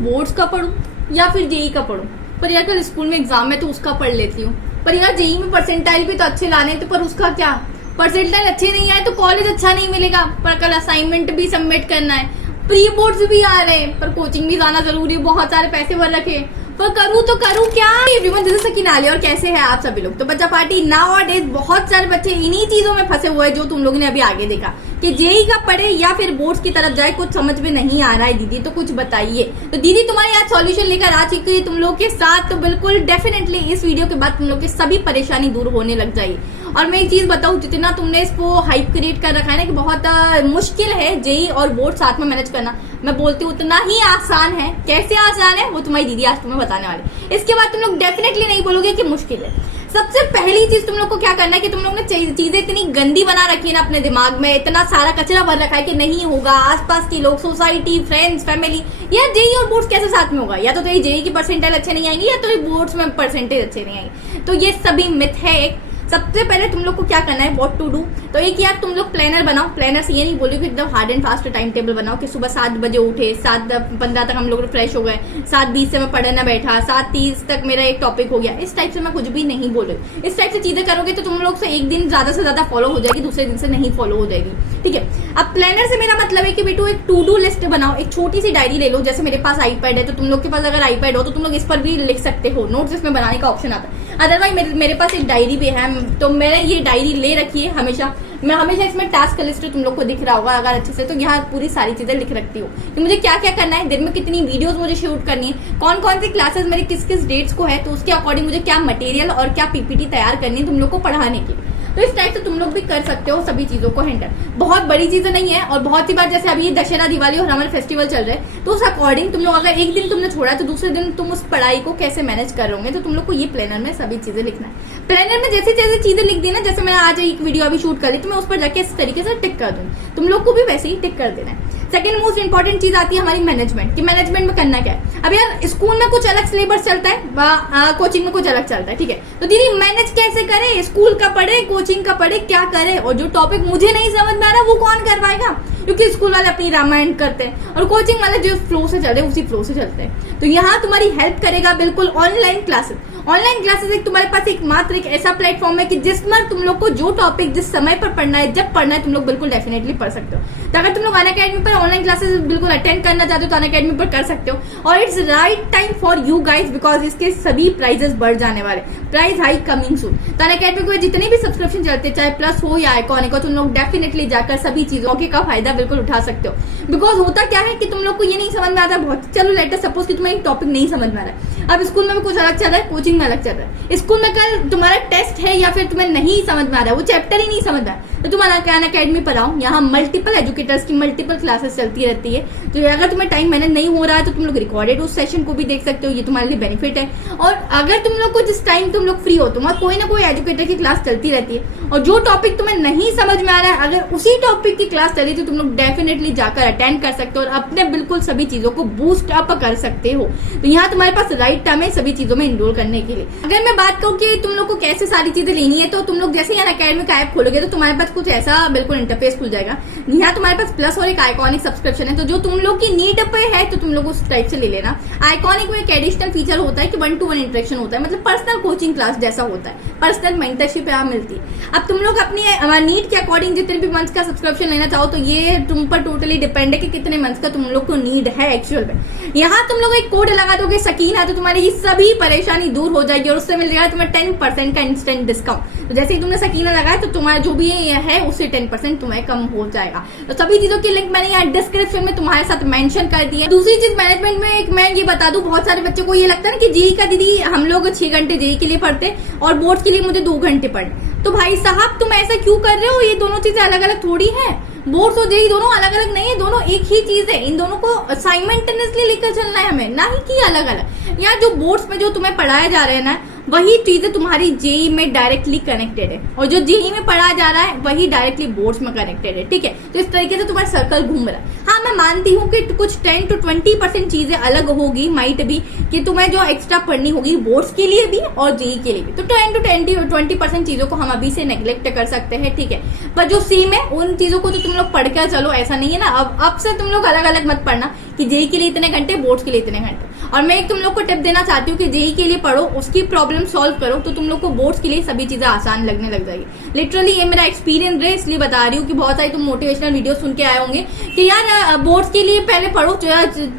Boards का पढूं या फिर जेई का पढूं। पर यार कल स्कूल में एग्जाम है तो उसका पढ़ लेती हूँ। पर यार जेई में परसेंटाइल भी तो अच्छे लाने, तो पर उसका क्या, परसेंटाइल अच्छे नहीं आए तो कॉलेज अच्छा नहीं मिलेगा। पर कल असाइनमेंट भी सबमिट करना है, प्री बोर्ड्स भी आ रहे हैं, पर कोचिंग भी जाना जरूरी है, बहुत सारे पैसे भर रखे। पर करूँ तो करूँ क्या। एवरीवन, दिस इज सकीन आलिया और कैसे हैं आप सभी लोग। तो बच्चा पार्टी नाउअडेज बहुत सारे बच्चे इन्हीं चीजों में फंसे हुए हैं जो तुम लोगों ने अभी आगे देखा कि जेई का पढ़े या फिर बोर्ड्स की तरफ जाए। कुछ समझ में नहीं आ रहा है दीदी, तो कुछ बताइए। तो दीदी तुम्हारे आज सॉल्यूशन लेकर आ चुकी है तुम लोग के साथ। तो बिल्कुल डेफिनेटली इस वीडियो के बाद तुम लोग की सभी परेशानी दूर होने लग जाएगी। और मैं एक चीज बताऊं, जितना तुमने इसको हाइप क्रिएट कर रखा है ना कि बहुत मुश्किल है जेई और बोर्ड साथ में मैनेज करना, मैं बोलती हूँ उतना ही आसान है। कैसे आसान है वो तुम्हारी दीदी आज तुम्हें बताने वाली। इसके बाद तुम लोग डेफिनेटली नहीं बोलोगे कि मुश्किल है। सबसे पहली चीज तुम लोग को क्या करना है कि तुम लोग ने चीजें इतनी गंदी बना रखी है ना अपने दिमाग में, इतना सारा कचरा भर रखा है कि नहीं होगा। आसपास के लोग, सोसाइटी, फ्रेंड्स, फैमिली, यार जेई और बोर्ड्स कैसे साथ में होगा। या तो तेरी जेई की परसेंटाइल अच्छे नहीं आएंगे या तो बोर्ड्स में परसेंटेज अच्छे नहीं आएंगे। तो ये सभी मिथ है। एक सबसे पहले तुम लोग को क्या करना है, व्हाट टू डू। तो एक यार तुम लोग प्लानर बनाओ। प्लानर से ये नहीं बोलो कि एकदम hard and fast time table बनाओ कि सुबह 7 बजे उठे, 7:15 तक हम लोग फ्रेश हो गए, 7:20 से मैं पढ़ने बैठा, 7:30 तक मेरा एक टॉपिक हो गया। इस टाइप से मैं कुछ भी नहीं बोल रही। इस टाइप से चीजें करोगे तो तुम लोग से एक दिन ज्यादा से ज्यादा फॉलो हो जाएगी, दूसरे दिन से नहीं फॉलो हो जाएगी। ठीक है। अब प्लानर से मेरा मतलब है कि बेटू एक टू डू लिस्ट बनाओ। एक छोटी सी डायरी ले लो। जैसे मेरे पास आईपैड है तो तुम लोग के पास अगर आईपैड हो तो तुम लोग इस पर भी लिख सकते हो। नोट्स इसमें बनाने का ऑप्शन आता है। अदरवाइज मेरे पास एक डायरी भी है, तो मैंने ये डायरी ले रखी है हमेशा। मैं हमेशा इसमें टास्क लिस्ट तुम लोग को दिख रहा होगा अगर अच्छे से, तो यहाँ पूरी सारी चीजें लिख रखती हूँ कि मुझे क्या क्या करना है, दिन में कितनी वीडियोस मुझे शूट करनी है, कौन कौन सी क्लासेस मेरी किस किस डेट्स को है, तो उसके अकॉर्डिंग मुझे क्या मटेरियल और क्या पीपीटी तैयार करनी है तुम लोग को पढ़ाने की। तो इस टाइप से तुम लोग भी कर सकते हो सभी चीजों को हैंडल। बहुत बड़ी चीजें नहीं है। और बहुत सी बात, जैसे अभी दशहरा, दिवाली और हमारे फेस्टिवल चल रहे हैं, तो उस अकॉर्डिंग तुम लोग अगर एक दिन तुमने छोड़ा तो दूसरे दिन तुम उस पढ़ाई को कैसे मैनेज कर रहे होंगे, तो तुम लोग को ये प्लानर में सभी चीजें लिखना है। प्लानर में जैसे जैसे चीजें लिख दी ना, जैसे मैंने आज एक वीडियो अभी शूट कर ली तो मैं उस पर जाके इस तरीके से टिक कर दूंगी, तुम लोग को भी वैसे ही टिक कर देना है। सेकंड मोस्ट इंपॉर्टेंट चीज आती है हमारी मैनेजमेंट, कि मैनेजमेंट में करना क्या है। अब यार स्कूल में कुछ अलग सिलेबस चलता है, कोचिंग में कुछ अलग चलता है। ठीक है। तो दीदी मैनेज कैसे करे, स्कूल का पढ़े, कोचिंग का पढ़े, क्या करे। और जो टॉपिक मुझे नहीं समझ में आ रहा वो कौन कर पाएगा, क्योंकि स्कूल वाले अपनी रामायण करते हैं और कोचिंग वाले जो फ्लो से चल रहे उसी फ्लो से चलते हैं। तो यहाँ तुम्हारी हेल्प करेगा बिल्कुल ऑनलाइन क्लासेस। ऑनलाइन क्लासेस एक तुम्हारे पास एक मात्र एक ऐसा प्लेटफॉर्म है कि जिसमें तुम लोग को जो टॉपिक जिस समय पर पढ़ना है, जब पढ़ना है, तुम लोग बिल्कुल डेफिनेटली पढ़ सकते हो। तो अगर तुम लोग अनअकैडमी पर ऑनलाइन क्लासेस बिल्कुल अटेंड करना चाहते हो तो अनअकैडमी पर कर सकते हो। और it's right time for you guys, because इसके सभी प्राइजेस बढ़ जाने वाले, प्राइस हाई कमिंग सून। तो अनअकैडमी को जितने भी सब्सक्रिप्शन चलते, चाहे प्लस हो या आइकॉनिक हो, तुम लोग डेफिनेटली जाकर सभी चीजों का फायदा बिल्कुल उठा सकते हो। बिकॉज होता क्या है कि तुम लोग को ये नहीं समझ में आता बहुत। चलो लेट अस सपोज कि तुम्हें एक टॉपिक नहीं समझ में आ रहा है, अब स्कूल में भी कुछ अलग चल रहा है, कोचिंग में अलग चल रहा है। स्कूल में कल तुम्हारा टेस्ट है या फिर तुम्हें नहीं समझ में आ रहा है, वो चैप्टर ही नहीं समझ रहा है, तो तुम अनअकैडमी पर आओ। यहाँ मल्टीपल एजुकेटर्स की मल्टीपल क्लासेस चलती रहती है। तो अगर तुम्हें टाइम मैनेज नहीं हो रहा है तो तुम लोग रिकॉर्डेड उस सेशन को भी देख सकते हो, ये तुम्हारे लिए बेनिफिट है। और अगर तुम लोग को जिस टाइम तुम लोग फ्री हो, तुम्हारा कोई ना कोई एजुकेटर की क्लास चलती रहती है, और जो टॉपिक तुम्हें नहीं समझ में आ रहा है अगर उसी टॉपिक की क्लास चली तो तुम लोग डेफिनेटली जाकर अटेंड कर सकते हो और अपने बिल्कुल सभी चीजों को बूस्ट अप कर सकते हो। तो यहाँ तुम्हारे पास राइट टाइम है सभी चीजों में इनरोल करने के लिए। अगर मैं बात करूँ कि तुम लोग को कैसे सारी चीजें लेनी है, तो तुम लोग जैसे ही अनअकैडमी का ऐप खोलोगे तो तुम्हारे पास कुछ ऐसा बिल्कुल इंटरफेस खुल जाएगा। यहाँ तुम्हारे पास प्लस और एक आइकॉनिक सब्सक्रिप्शन है, तो जो तुम लोग की नीड पे है तो तुम लोग उस टाइप से ले लेना। आइकॉनिक में एक एडिशनल फीचर होता है कि 1-to-1 इंटरेक्शन होता है, मतलब पर्सनल कोचिंग क्लास जैसा होता है, पर्सनल मेंटरशिप यहाँ मिलती है। अब तुम लोग अपनी नीड के अकॉर्डिंग जितने भी मंथ का सब्सक्रिप्शन लेना चाहो तो ये तुम पर टोटली डिपेंड है कि कितने मंथ का तुम लोग को नीड है एक्चुअल में। यहाँ तुम लोग एक कोड लगा दोगे सकीना, तो तुम्हारी ये सभी परेशानी दूर हो जाएगी और उससे मिल जाएगा तुम्हें 10% का इंस्टेंट डिस्काउंट। तो जैसे ही तुमने सकीना लगाया तो तुम्हारा जो भी है उससे 10% तुम्हें कम हो जाएगा। तो सभी चीजों की लिंक मैंने यहाँ डिस्क्रिप्शन में तुम्हारे साथ मेंशन कर दी है। दूसरी चीज मैनेजमेंट में एक मैं ये बता दूं, बहुत सारे बच्चों को ये लगता है ना कि जेई का दीदी हम लोग 6 घंटे जेई के लिए पढ़ते और बोर्ड के लिए मुझे 2 घंटे पढ़े। तो भाई साहब तुम ऐसा क्यों कर रहे हो, ये दोनों चीजें अलग अलग थोड़ी है। बोर्ड्स और जेई दोनों अलग अलग नहीं है, दोनों एक ही चीज है। इन दोनों को साइमल्टेनियसली लेकर चलना है हमें, ना ही कि अलग अलग। यार जो बोर्ड्स में जो तुम्हें पढ़ाया जा रहा है ना वही चीजें तुम्हारी जेई में डायरेक्टली कनेक्टेड है, और जो जेई में पढ़ा जा रहा है वही डायरेक्टली बोर्ड्स में कनेक्टेड है। ठीक है, तो इस तरीके से तुम्हारा सर्कल घूम रहा है। हाँ, मैं मानती हूँ कि कुछ 10 to 20% चीजें अलग होगी, माइट भी, कि तुम्हें जो एक्स्ट्रा पढ़नी होगी बोर्ड्स के लिए भी और जेई के लिए भी, तो 10 to 20% चीजों को हम अभी से नेग्लेक्ट कर सकते हैं। ठीक है, पर जो सेम है उन चीजों को तो तुम लोग पढ़ कर चलो, ऐसा नहीं है ना। अब से तुम लोग अलग अलग मत पढ़ना कि जेई के लिए इतने घंटे, बोर्ड्स के लिए इतने घंटे। और मैं एक तुम लोग को टिप देना चाहती हूँ कि जेई के लिए पढ़ो, उसकी प्रॉब्लम सॉल्व करो, तो तुम लोग को बोर्ड्स के लिए सभी चीजें आसान लगने लग जाएगी। लिटरली ये मेरा एक्सपीरियंस है, इसलिए बता रही हूँ कि बहुत सारी तुम मोटिवेशनल वीडियो सुन के आए होंगे कि यार बोर्ड्स के लिए पहले पढ़ो,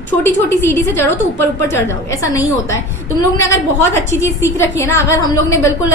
छोटी छोटी सीढ़ी से चढ़ो तो ऊपर ऊपर चढ़ जाओगे। ऐसा नहीं होता है। तुम लोग ने अगर बहुत अच्छी चीज सीख रखी है ना, अगर हम लोग ने बिल्कुल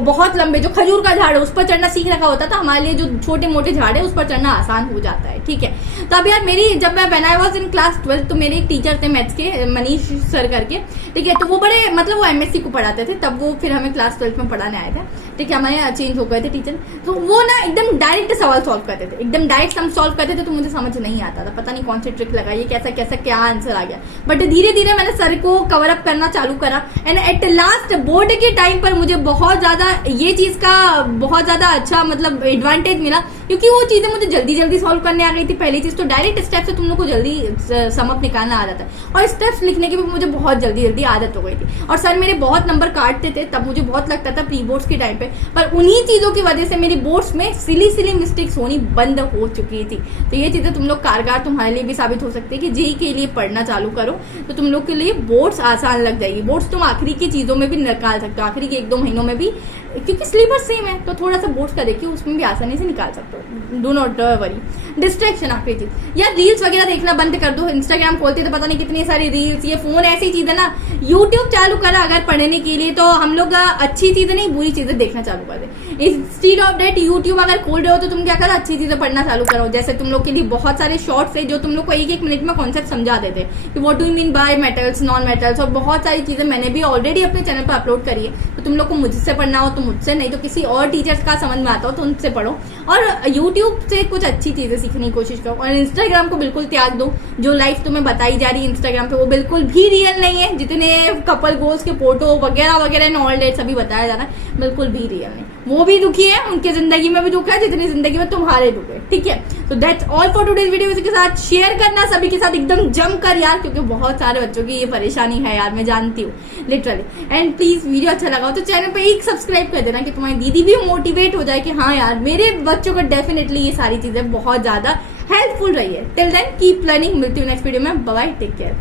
बहुत लंबे जो खजूर का झाड़ है उस पर चढ़ना सीख रखा होता तो हमारे लिए जो छोटे मोटे झाड़ है उस पर चढ़ना आसान हो जाता है। ठीक है, तो अब यार मेरी जब मैं when I was in class 12 तो मेरे एक टीचर थे मैथ्स के, मनीष सर करके। ठीक है, तो वो बड़े मतलब वो एमएससी को पढ़ाते थे, तब वो फिर हमें क्लास 12 में पढ़ाने आए थे। ठीक है, हमारे यहाँ चेंज हो गए थे टीचर, तो वो ना एकदम डायरेक्ट सवाल सॉल्व करते थे, एकदम डायरेक्ट सम सॉल्व करते थे, तो मुझे समझ नहीं आता था, पता नहीं कौन सी ट्रिक लगाई, कैसा कैसा क्या आंसर आ गया। बट धीरे धीरे मैंने सर को कवर अप करना चालू करा, एंड एट लास्ट बोर्ड के टाइम पर मुझे बहुत ज्यादा ये चीज का बहुत ज्यादा अच्छा मतलब एडवांटेज मिला, क्योंकि वो चीजें मुझे जल्दी जल्दी सॉल्व करने आ गई थी। पहली चीज तो डायरेक्ट स्टेप से तुम लोग को जल्दी समअप निकालना आ जाता है, और स्टेप्स लिखने की भी मुझे बहुत जल्दी जल्दी आदत हो गई थी। और सर मेरे बहुत नंबर काटते थे, तब मुझे बहुत लगता था प्री बोर्ड्स के टाइम पे, पर उन्हीं चीजों की वजह से मेरी बोर्ड्स में सिली मिस्टेक्स होनी बंद हो चुकी थी। तो ये चीजें तुम लोग कारगर तुम्हारे लिए भी साबित हो सकती है कि जेई के लिए पढ़ना चालू करो, तो तुम लोग के लिए बोर्ड्स आसान लग जाएगी। बोर्ड्स तुम आखिरी की चीजों में भी निकाल सकते हो, आखिरी के 1-2 महीनों में भी, क्योंकि सिलेबस सेम है, तो थोड़ा सा बोर्ड्स का देखिए, उसमें भी आसानी से निकाल सकते हो। Do not worry. डिस्ट्रैक्शन आखिरी चीज, यार रील्स वगैरह देखना बंद कर दो। इंस्टाग्राम खोलते तो पता नहीं कितनी सारी रील्स, ये फोन ऐसी चीज है ना। यूट्यूब चालू करा अगर पढ़ने के लिए, तो हम लोग अच्छी चीजें नहीं बुरी चीजें देखना चालू कर दे। इंस्टीड ऑफ डेट यूट्यूब अगर खोल रहे हो तो तुम क्या करो, अच्छी चीजें पढ़ना चालू करो। जैसे तुम लोग के लिए बहुत सारे शॉर्ट्स है जो तुम लोग को 1-1 मिनट में कॉन्सेप्ट समझा देते कि what do you mean by metals, non metals, और बहुत सारी चीजें मैंने भी ऑलरेडी अपने चैनल पर अपलोड करी है। तो तुम लोग को मुझसे पढ़ना हो तो मुझसे, नहीं तो किसी और टीचर्स का समझ में आता हो तो उनसे पढ़ो, और यूट्यूब से कुछ अच्छी चीजें सीखने की कोशिश करो। और इंस्टाग्राम को बिल्कुल त्याग दो, जो लाइफ तुम्हें बताई जा रही है इंस्टाग्राम पे वो बिल्कुल भी रियल नहीं है। जितने कपल गोल्स के फोटो वगैरह वगैरह इन ऑल डेट सभी बताया जा रहा है, बिल्कुल भी रियल नहीं। वो भी दुखी है, उनके जिंदगी में भी दुख है जितनी जिंदगी में तुम्हारे दुख है। ठीक है, तो that's all for today's video. इसी के साथ शेयर करना सभी के साथ एकदम जम कर यार, क्योंकि बहुत सारे बच्चों की ये परेशानी है यार, मैं जानती हूँ लिटरली। एंड प्लीज वीडियो अच्छा लगा हो तो चैनल पे एक सब्सक्राइब कर देना कि तुम्हारी दीदी भी मोटिवेट हो जाए कि हाँ यार मेरे बच्चों को डेफिनेटली ये सारी चीजें बहुत ज्यादा हेल्पफुल रही है। Till then keep learning. मिलती हूँ नेक्स्ट वीडियो में। Bye bye, take care.